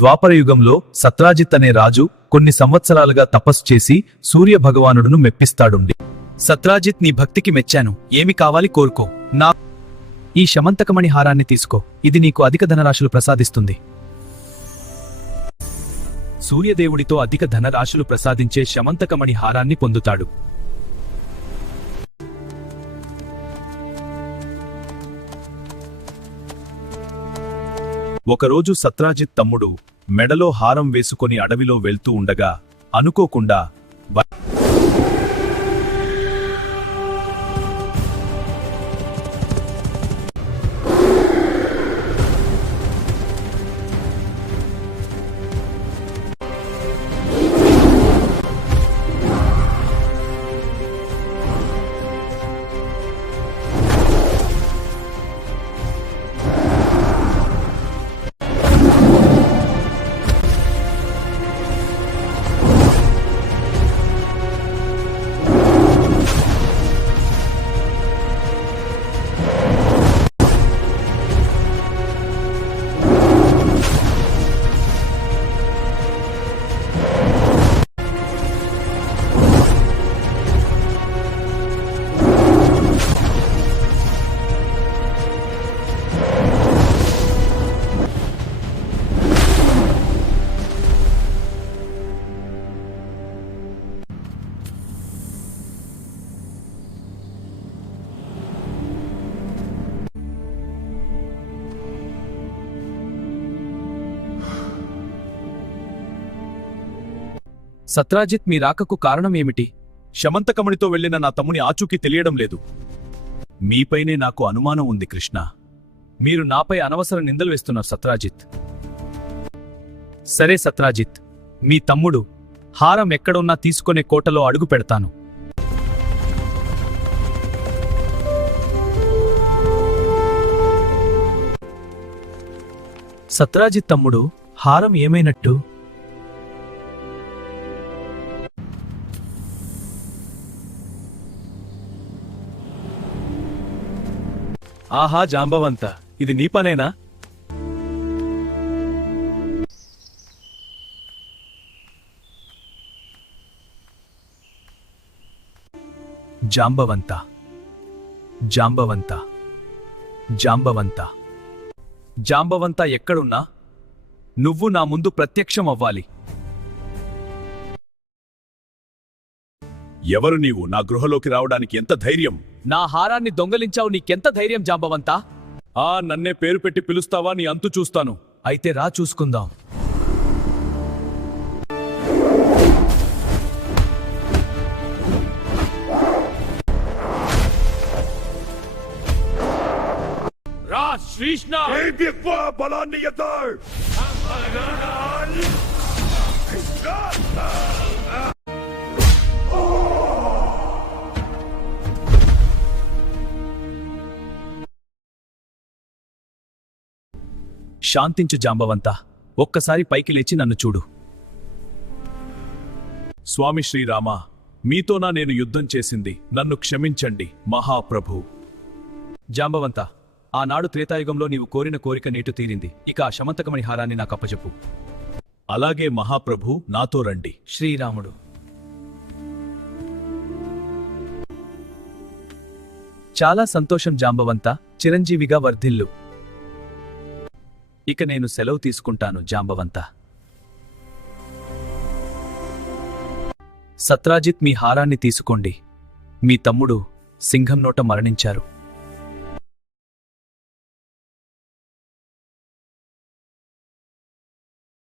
ద్వాపరయుగంలో సత్రాజిత్ అనే రాజు కొన్ని సంవత్సరాలుగా తపస్సు చేసి సూర్య భగవానుడును మెప్పిస్తాడుండి. సత్రాజిత్, నీ భక్తికి మెచ్చాను. ఏమి కావాలి కోరుకో. నా ఈ శమంతకమణి హారాన్ని తీసుకో. ఇది నీకు అధిక ధనరాశులు ప్రసాదిస్తుంది. సూర్యదేవుడితో అధిక ధనరాశులు ప్రసాదించే శమంతకమణి హారాన్ని పొందుతాడు. ఒకరోజు సత్రాజిత్ తమ్ముడు మెడలో హారం వేసుకొని అడవిలో వెళ్తూ ఉండగా అనుకోకుండా సత్రాజిత్, మీ రాకకు కారణం ఏమిటి? శమంతకమణితో వెళ్లిన నా తమ్ముని ఆచూకీ తెలియడం లేదు. మీపైనే నాకు అనుమానం ఉంది కృష్ణ. మీరు నాపై అనవసర నిందలు వేస్తున్నారు సత్రాజిత్. సరే సత్రాజిత్, మీ తమ్ముడు హారం ఎక్కడున్నా తీసుకునే కోటలో అడుగు పెడతాను. సత్రాజిత్ తమ్ముడు, హారం ఏమైనట్టు? ఆహా జాంబవంత, ఇది నీ పనేనా? జాంబవంత, జాంబవంత, జాంబవంత, జాంబవంత ఎక్కడున్నా నువ్వు నా ముందు ప్రత్యక్షం అవ్వాలి. ఎవరు నీవు? నా గృహలోకి రావడానికి ఎంత ధైర్యం? నా హారాన్ని దొంగలించావు, నీకెంత ధైర్యం జాంబవంత? నన్నే పేరు పెట్టి పిలుస్తావా? నీ అంతు చూస్తాను. అయితే రా, చూసుకుందాం. రా శ్రీష్ణ, బలాన్ని ఎత్తాడు. శాంతించు జాంబవంత, ఒక్కసారి పైకి లేచి నన్ను చూడు. స్వామి శ్రీరామ, మీతోనా నేను యుద్ధం చేసింది? నన్ను క్షమించండి మహాప్రభు. జాంబవంత, ఆనాడు త్రేతాయుగంలో నీవు కోరిన కోరిక నేటు తీరింది. ఇక ఆ శమంతకమణి హారాన్ని నాకు అప్పచెప్పు. అలాగే మహాప్రభు, నాతో రండి. శ్రీరాముడు. చాలా సంతోషం జాంబవంత, చిరంజీవిగా వర్ధిల్లు. ఇక నేను సెలవు తీసుకుంటాను జాంబవంత. సత్రాజిత్, మీ హారాన్ని తీసుకోండి. మీ తమ్ముడు సింహం నోట మరణించారు.